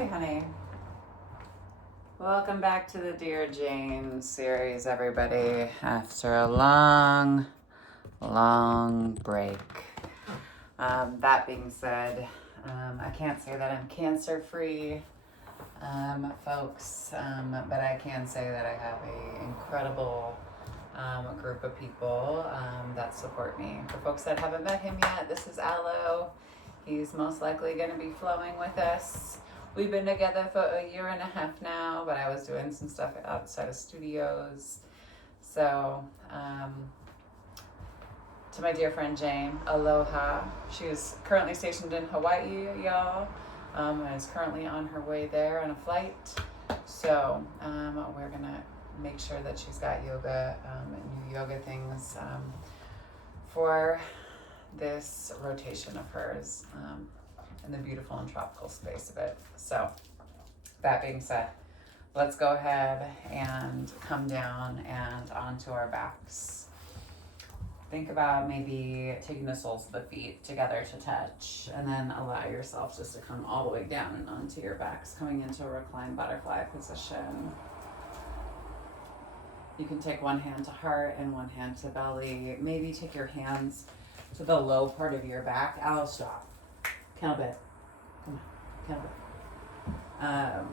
Hey, honey. Welcome back to the Dear Jane series, everybody. After a long break. That being said, I can't say that I'm cancer-free, folks, but I can say that I have an incredible group of people that support me. For folks that haven't met him yet, this is Aloe. He's most likely going to be flowing with us. We've been together for a year and a half now, but I was doing some stuff outside of studios. So, to my dear friend Jane, aloha. She is currently stationed in Hawaii, y'all. And is currently on her way there on a flight. So, we're going to make sure that she's got yoga and new yoga things for this rotation of hers in the beautiful and tropical space of it. So that being said, let's go ahead and come down and onto our backs. Think about maybe taking the soles of the feet together to touch, and then allow yourself just to come all the way down and onto your backs, coming into a reclined butterfly position. You can take one hand to heart and one hand to belly. Maybe take your hands to the low part of your back. I'll stop. Kettlebell. Come on. Kettlebell.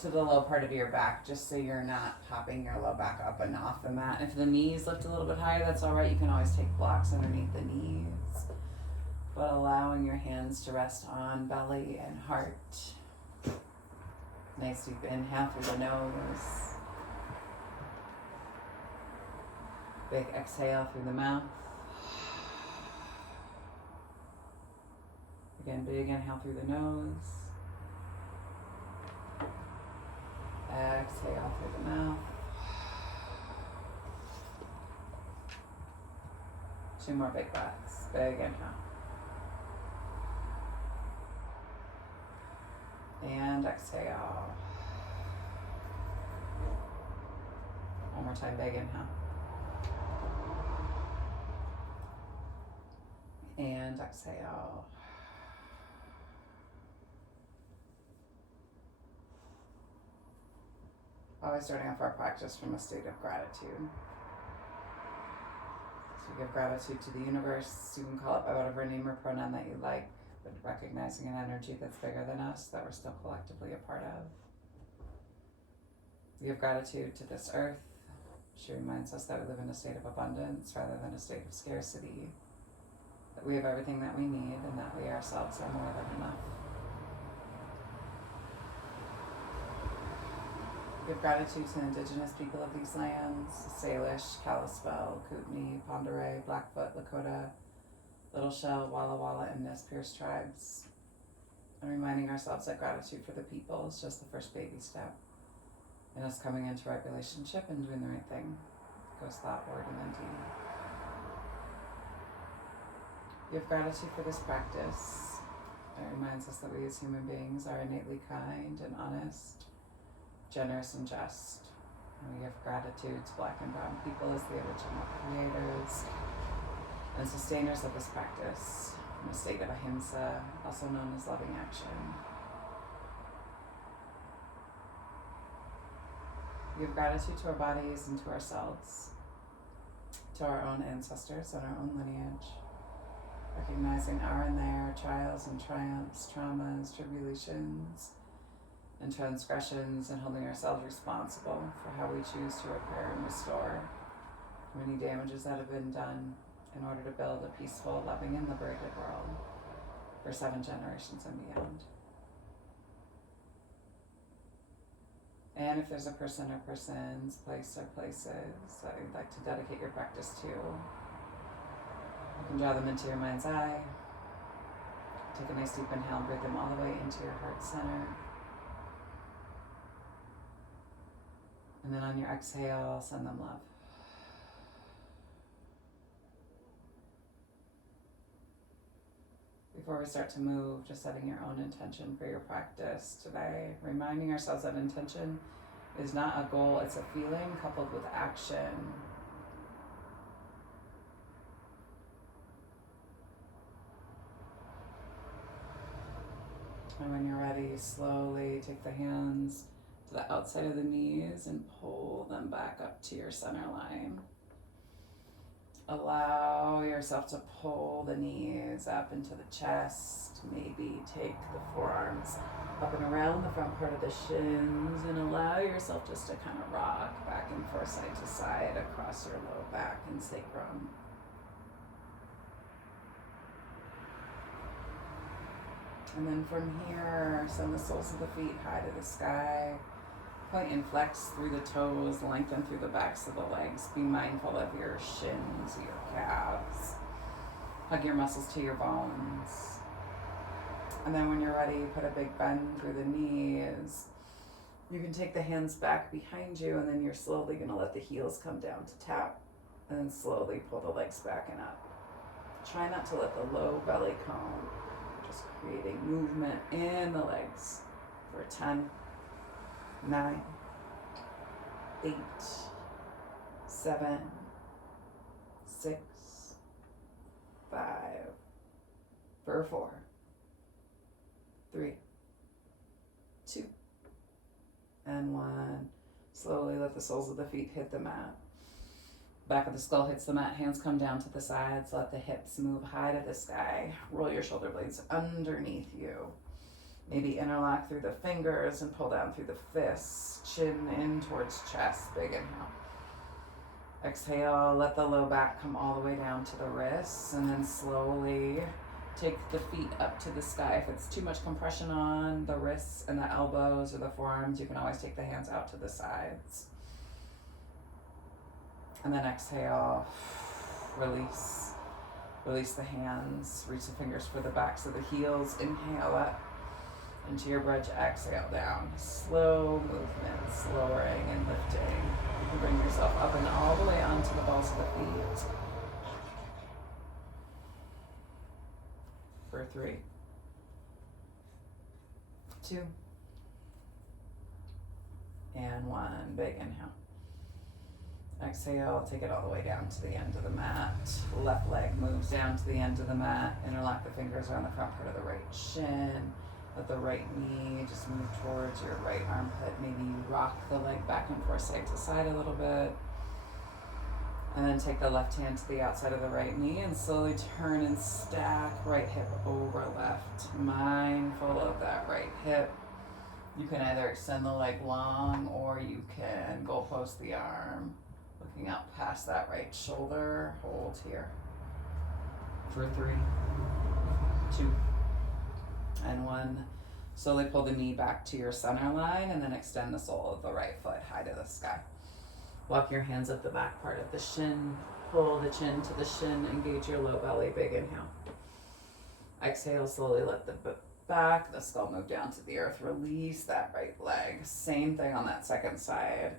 To the low part of your back, just so you're not popping your low back up and off the mat. If the knees lift a little bit higher, that's all right. You can always take blocks underneath the knees. But allowing your hands to rest on belly and heart. Nice deep inhale through the nose. Big exhale through the mouth. Again, big inhale through the nose. Exhale through the mouth. Two more big breaths. Big inhale. And exhale. One more time, big inhale. And exhale. Always starting off our practice from a state of gratitude. So give gratitude to the universe. You can call it by whatever name or pronoun that you like, but recognizing an energy that's bigger than us that we're still collectively a part of. We give gratitude to this earth. She reminds us that we live in a state of abundance rather than a state of scarcity. That we have everything that we need and that we ourselves are more than enough. Give gratitude to the indigenous people of these lands: Salish, Kalispel, Kootenai, Pend Oreille, Blackfoot, Lakota, Little Shell, Walla Walla, and Nez Perce tribes. And reminding ourselves that gratitude for the people is just the first baby step in us coming into right relationship and doing the right thing. Goes thought, word, and then deed. Give gratitude for this practice. It reminds us that we as human beings are innately kind and honest, generous and just. And we give gratitude to Black and Brown people as the original creators and sustainers of this practice in a state of ahimsa, also known as loving action. We give gratitude to our bodies and to ourselves, to our own ancestors and our own lineage, recognizing our and their trials and triumphs, traumas, tribulations, and transgressions, and holding ourselves responsible for how we choose to repair and restore any damages that have been done in order to build a peaceful, loving, and liberated world for 7 generations and beyond. And if there's a person or persons, place or places that you'd like to dedicate your practice to, you can draw them into your mind's eye. Take a nice deep inhale and breathe them all the way into your heart center. And then on your exhale, send them love. Before we start to move, just setting your own intention for your practice today, reminding ourselves that intention is not a goal, it's a feeling coupled with action. And when you're ready, slowly take the hands to the outside of the knees and pull them back up to your center line. Allow yourself to pull the knees up into the chest. Maybe take the forearms up and around the front part of the shins and allow yourself just to kind of rock back and forth side to side across your low back and sacrum. And then from here, send the soles of the feet high to the sky. Point and flex through the toes, lengthen through the backs of the legs. Be mindful of your shins, your calves. Hug your muscles to your bones. And then when you're ready, put a big bend through the knees. You can take the hands back behind you, and then you're slowly going to let the heels come down to tap. And then slowly pull the legs back and up. Try not to let the low belly come. Just creating movement in the legs for 10, 9, 8, 7, 6, 5, for 4, 3, 2, and 1. Slowly let the soles of the feet hit the mat. Back of the skull hits the mat, hands come down to the sides, let the hips move high to the sky. Roll your shoulder blades underneath you. Maybe interlock through the fingers and pull down through the fists. Chin in towards chest, big inhale. Exhale, let the low back come all the way down to the wrists, and then slowly take the feet up to the sky. If it's too much compression on the wrists and the elbows or the forearms, you can always take the hands out to the sides. And then exhale, release. Release the hands, reach the fingers for the backs of the heels. Inhale up into your bridge, exhale down. Slow movements, lowering and lifting. You can bring yourself up and all the way onto the balls of the feet. For 3, 2, and 1. Big inhale. Exhale, take it all the way down to the end of the mat. Left leg moves down to the end of the mat. Interlock the fingers around the front part of the right shin. Let the right knee just move towards your right armpit. Maybe you rock the leg back and forth side to side a little bit. And then take the left hand to the outside of the right knee and slowly turn and stack right hip over left. Mindful of that right hip. You can either extend the leg long or you can goalpost the arm. Looking out past that right shoulder, hold here. For 3, 2, and 1. Slowly pull the knee back to your center line and then extend the sole of the right foot high to the sky. Walk your hands up the back part of the shin. Pull the chin to the shin, engage your low belly, big inhale. Exhale, slowly let the back, the skull move down to the earth. Release that right leg. Same thing on that second side.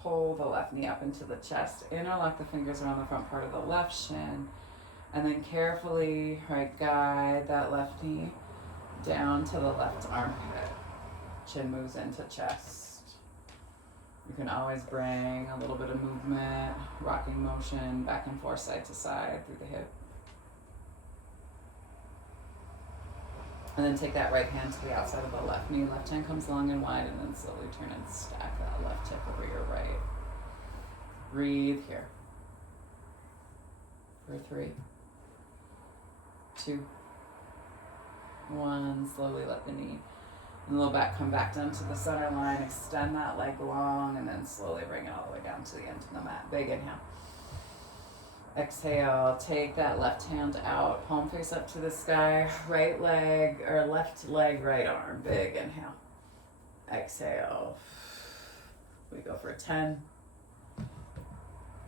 Pull the left knee up into the chest. Interlock the fingers around the front part of the left shin. And then carefully, guide that left knee down to the left armpit. Chin moves into chest. You can always bring a little bit of movement, rocking motion, back and forth, side to side through the hip. And then take that right hand to the outside of the left knee. Left hand comes long and wide, and then slowly turn and stack that left hip over your right. Breathe here. For 3, 2, 1. Slowly let the knee and the low back come back down to the center line. Extend that leg long, and then slowly bring it all the way down to the end of the mat. Big inhale. Exhale, take that left hand out, palm face up to the sky, right leg, or left leg, right arm, big inhale. Exhale, we go for 10,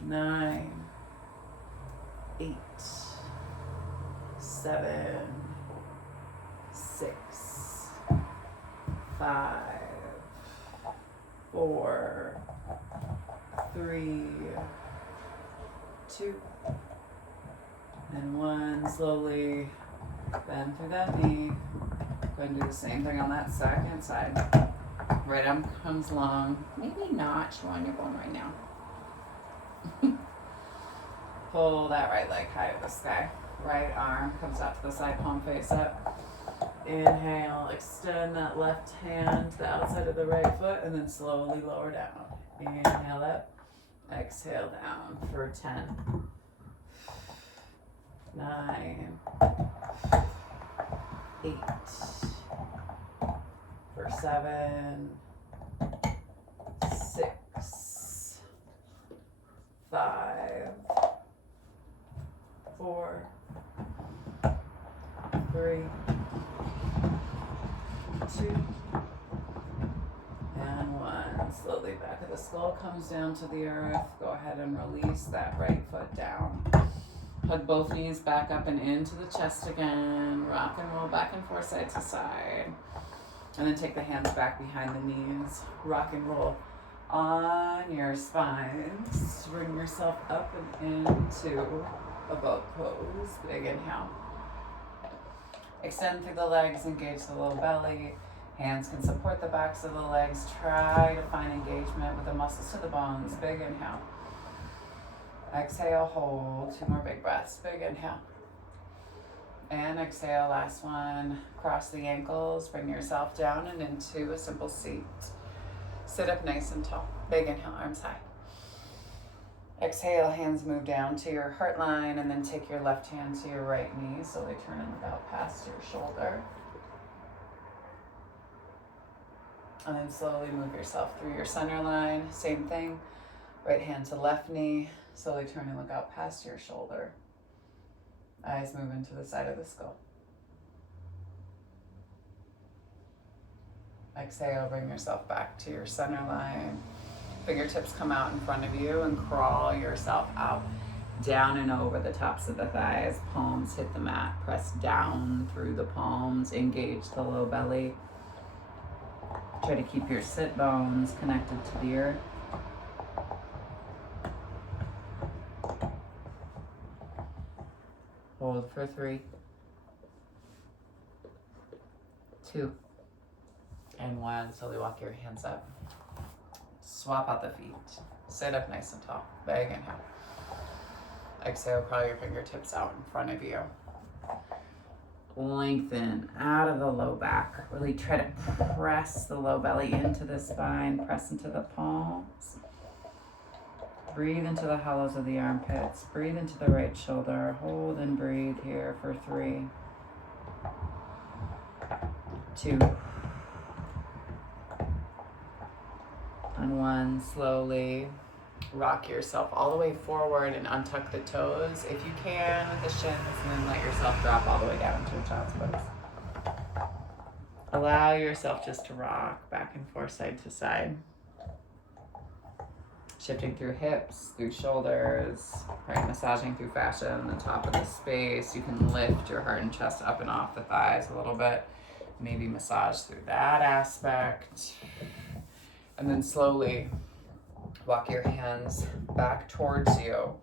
9, 8, 7, 6, 5, 4, 3, 2, and 1. Slowly bend through that knee. Go ahead and do the same thing on that second side. Right arm comes long. Maybe not. Show on your bone right now. Pull that right leg high to the sky. Right arm comes out to the side, palm face up. Inhale, extend that left hand to the outside of the right foot and then slowly lower down. Inhale up, exhale down for 10, 9, 8, for 7, 6, 5, 4, 3, 2, and 1. Slowly back of the skull comes down to the earth. Go ahead and release that right foot down. Hug both knees back up and into the chest again. Rock and roll back and forth side to side. And then take the hands back behind the knees. Rock and roll on your spine. Bring yourself up and into a boat pose. Big inhale. Extend through the legs, engage the low belly. Hands can support the backs of the legs. Try to find engagement with the muscles to the bones. Big inhale. Exhale, hold. 2 more big breaths. Big inhale. And exhale, last one. Cross the ankles, bring yourself down and into a simple seat. Sit up nice and tall. Big inhale, arms high. Exhale, hands move down to your heart line and then take your left hand to your right knee. So they turn and look out past your shoulder. And then slowly move yourself through your center line. Same thing. Right hand to left knee. Slowly turn and look out past your shoulder. Eyes move into the side of the skull. Exhale, bring yourself back to your center line. Fingertips come out in front of you and crawl yourself out. Down and over the tops of the thighs. Palms hit the mat. Press down through the palms. Engage the low belly. Try to keep your sit bones connected to the earth. Hold for 3, 2, and 1. Slowly walk your hands up. Swap out the feet. Sit up nice and tall. Big inhale. Exhale, crawl your fingertips out in front of you. Lengthen out of the low back. Really try to press the low belly into the spine. Press into the palms. Breathe into the hollows of the armpits. Breathe into the right shoulder. Hold and breathe here for 3, 2, and 1. Slowly rock yourself all the way forward and untuck the toes if you can with the shins, and then let yourself drop all the way down into a child's pose. Allow yourself just to rock back and forth side to side. Shifting through hips, through shoulders, right? Massaging through fascia on the top of the space. You can lift your heart and chest up and off the thighs a little bit. Maybe massage through that aspect. And then slowly walk your hands back towards you.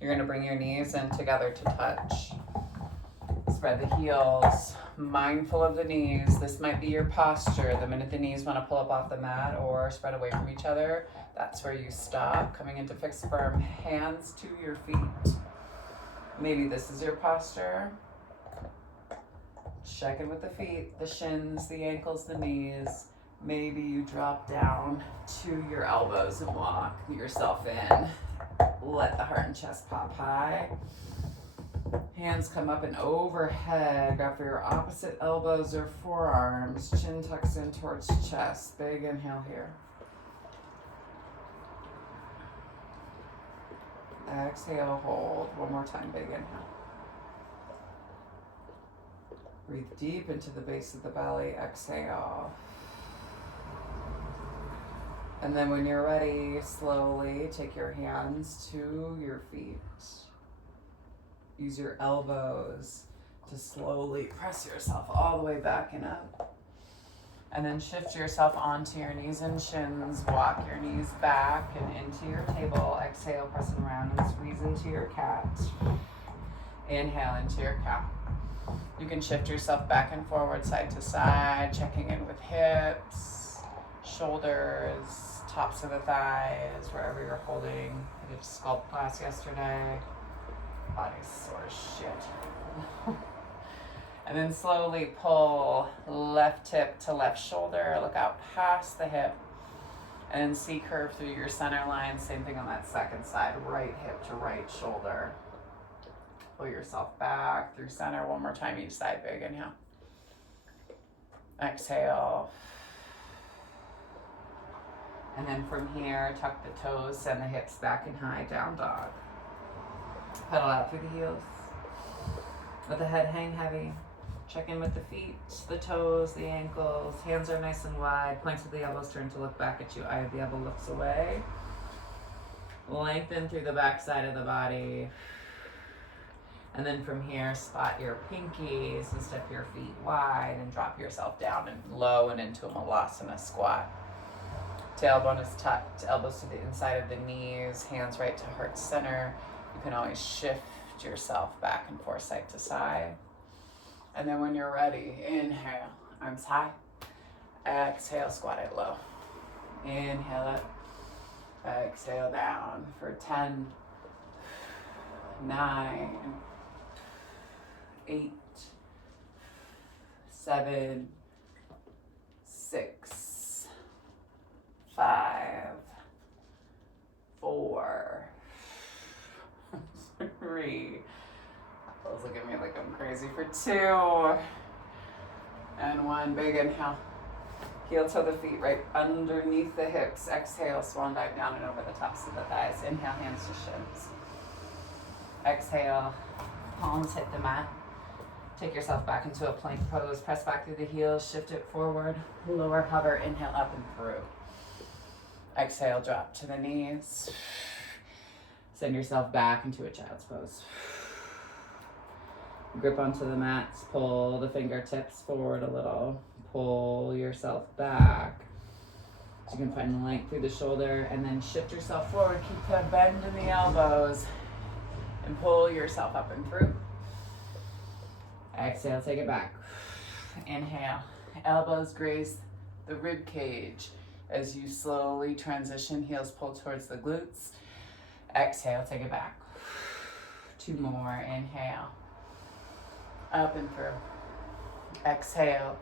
You're gonna bring your knees in together to touch. Spread the heels, mindful of the knees. This might be your posture. The minute the knees wanna pull up off the mat or spread away from each other, that's where you stop. Coming into fixed firm, hands to your feet. Maybe this is your posture. Check in with the feet, the shins, the ankles, the knees. Maybe you drop down to your elbows and walk yourself in. Let the heart and chest pop high. Hands come up and overhead. Grab for your opposite elbows or forearms. Chin tucks in towards chest. Big inhale here. Exhale, hold. One more time, big inhale. Breathe deep into the base of the belly. Exhale. And then when you're ready, slowly take your hands to your feet. Use your elbows to slowly press yourself all the way back and up. And then shift yourself onto your knees and shins. Walk your knees back and into your table. Exhale, pressing around and squeeze into your cat. Inhale into your cow. You can shift yourself back and forward, side to side, checking in with hips, shoulders, tops of the thighs, wherever you're holding. I did a sculpt class yesterday. Body's sore as shit. And then slowly pull left hip to left shoulder. Look out past the hip. And C curve through your center line. Same thing on that second side. Right hip to right shoulder. Pull yourself back through center. One more time each side. Big inhale. Exhale. And then from here, tuck the toes, send the hips back and high, down dog. Pedal out through the heels. Let the head hang heavy. Check in with the feet, the toes, the ankles. Hands are nice and wide. Points of the elbows turn to look back at you. Eye of the elbow looks away. Lengthen through the back side of the body. And then from here, spot your pinkies and step your feet wide and drop yourself down and low and into a malasana squat. Tailbone is tucked, elbows to the inside of the knees, hands right to heart center. You can always shift yourself back and forth, side to side. And then when you're ready, inhale, arms high. Exhale, squat it low. Inhale up. Exhale down for 10, 9, 8, 7, 6, 5, 4, 3. Those look at me like I'm crazy for 2. And 1. Big inhale. Heel toe the feet right underneath the hips. Exhale, swan dive down and over the tops of the thighs. Inhale, hands to shins. Exhale, palms hit the mat. Take yourself back into a plank pose. Press back through the heels, shift it forward. Lower hover, inhale up and through. Exhale, drop to the knees. Send yourself back into a child's pose. Grip onto the mats, pull the fingertips forward a little. Pull yourself back. So you can find the length through the shoulder and then shift yourself forward. Keep the bend in the elbows and pull yourself up and through. Exhale, take it back. Inhale, elbows graze the rib cage as you slowly transition, heels pull towards the glutes. Exhale, take it back. 2 more, inhale. Up and through. Exhale,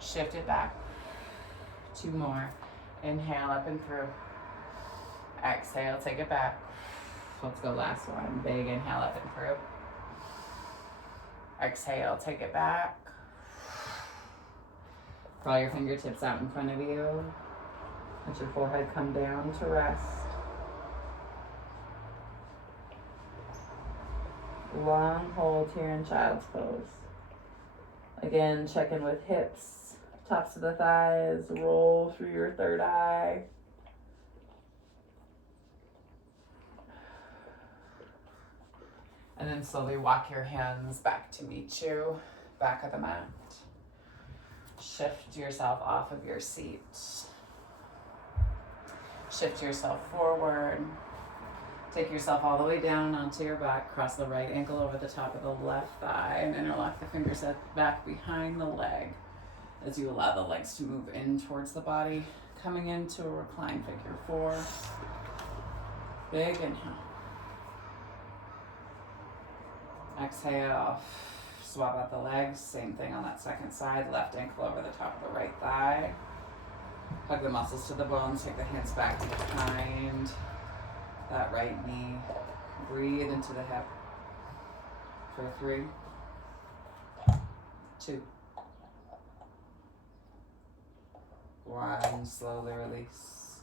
shift it back. 2 more, inhale, up and through. Exhale, take it back. Let's go last one. Big inhale, up and through. Exhale, take it back. Draw your fingertips out in front of you. Let your forehead come down to rest. Long hold here in child's pose. Again, check in with hips, tops of the thighs, roll through your third eye. And then slowly walk your hands back to meet you, back of the mat. Shift yourself off of your seat. Shift yourself forward. Take yourself all the way down onto your back. Cross the right ankle over the top of the left thigh and interlock the fingers back behind the leg as you allow the legs to move in towards the body, coming into a reclined figure 4. Big inhale. Exhale. Swap out the legs. Same thing on that second side. Left ankle over the top of the right thigh. Hug the muscles to the bones. Take the hands back behind that right knee. Breathe into the hip for 3, 2, 1. Slowly release.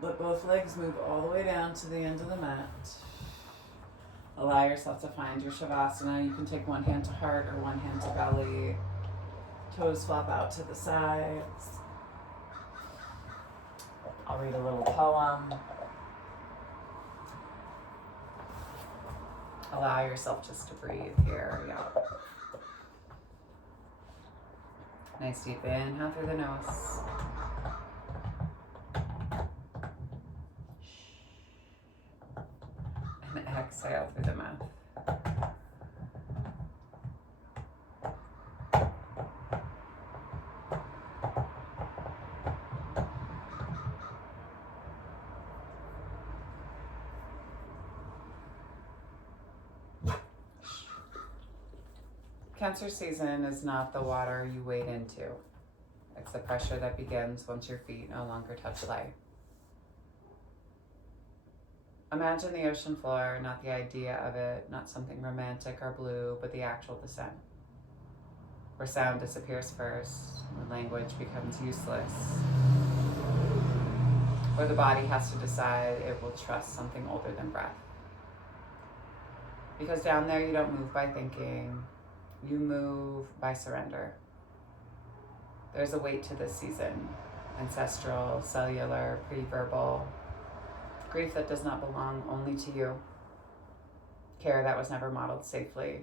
Let both legs move all the way down to the end of the mat. Allow yourself to find your Shavasana. You can take one hand to heart or one hand to belly. Toes flop out to the sides. I'll read a little poem. Allow yourself just to breathe here. Yeah. Nice deep inhale through the nose. And exhale through the mouth. Cancer season is not the water you wade into. It's the pressure that begins once your feet no longer touch light. Imagine the ocean floor, not the idea of it, not something romantic or blue, but the actual descent. Where sound disappears first, when language becomes useless. Where the body has to decide it will trust something older than breath. Because down there you don't move by thinking, you move by surrender. There's a weight to this season, ancestral, cellular, pre-verbal, grief that does not belong only to you, care that was never modeled safely,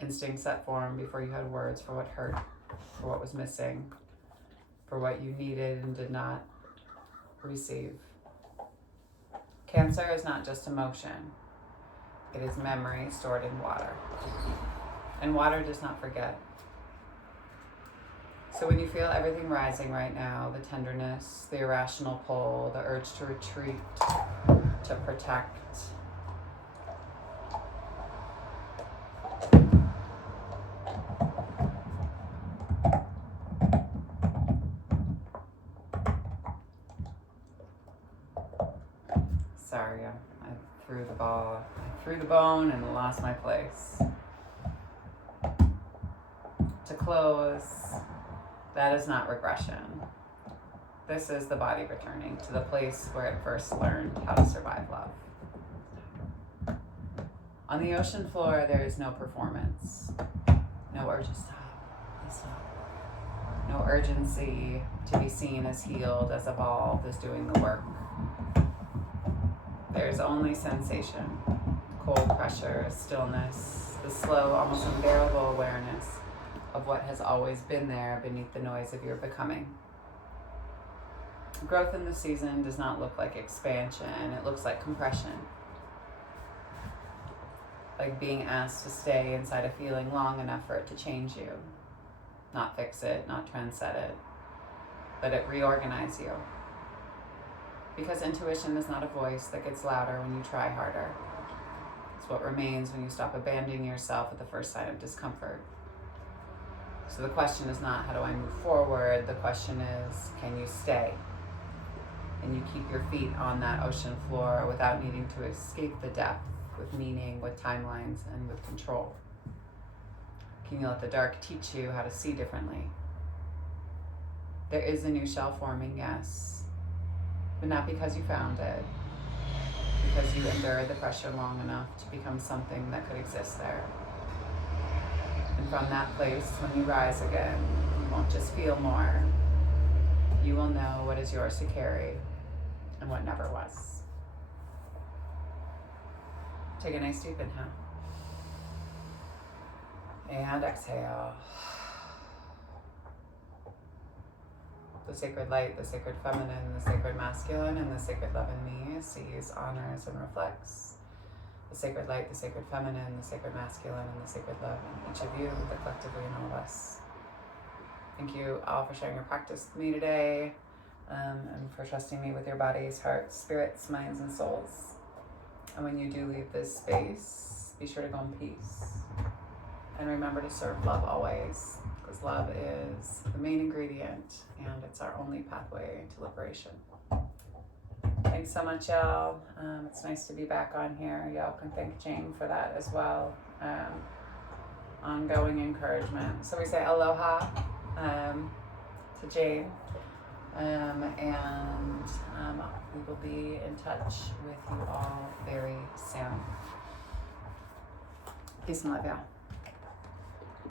instincts that formed before you had words for what hurt, for what was missing, for what you needed and did not receive. Cancer is not just emotion, it is memory stored in water. And water does not forget. So when you feel everything rising right now, the tenderness, the irrational pull, the urge to retreat, to protect, sorry, I threw the ball, I threw the bone and lost my place. To close, that is not regression. This is the body returning to the place where it first learned how to survive love. On the ocean floor, there is no performance, no urge to stop, please stop. No urgency to be seen as healed, as evolved, as doing the work. There is only sensation, cold pressure, stillness, the slow, almost unbearable awareness of what has always been there beneath the noise of your becoming. Growth in the season does not look like expansion, it looks like compression. Like being asked to stay inside a feeling long enough for it to change you. Not fix it, not trendset it, let it reorganize you. Because intuition is not a voice that gets louder when you try harder. It's what remains when you stop abandoning yourself at the first sign of discomfort. So the question is not, how do I move forward? The question is, can you stay? And you keep your feet on that ocean floor without needing to escape the depth, with meaning, with timelines, and with control. Can you let the dark teach you how to see differently? There is a new shell forming, yes, but not because you found it, because you endured the pressure long enough to become something that could exist there. And from that place, when you rise again, you won't just feel more. You will know what is yours to carry and what never was. Take a nice deep inhale. And exhale. The sacred light, the sacred feminine, the sacred masculine, and the sacred love in me sees, honors, and reflects. The sacred light, the sacred feminine, the sacred masculine, and the sacred love in each of you, but collectively in all of us. Thank you all for sharing your practice with me today, and for trusting me with your bodies, hearts, spirits, minds, and souls. And when you do leave this space, be sure to go in peace. And remember to serve love always, because love is the main ingredient, and it's our only pathway to liberation. Thanks so much, y'all. It's nice to be back on here. Y'all can thank Jane for that as well. Ongoing encouragement. So we say aloha to Jane. And we will be in touch with you all very soon. Peace and love, y'all.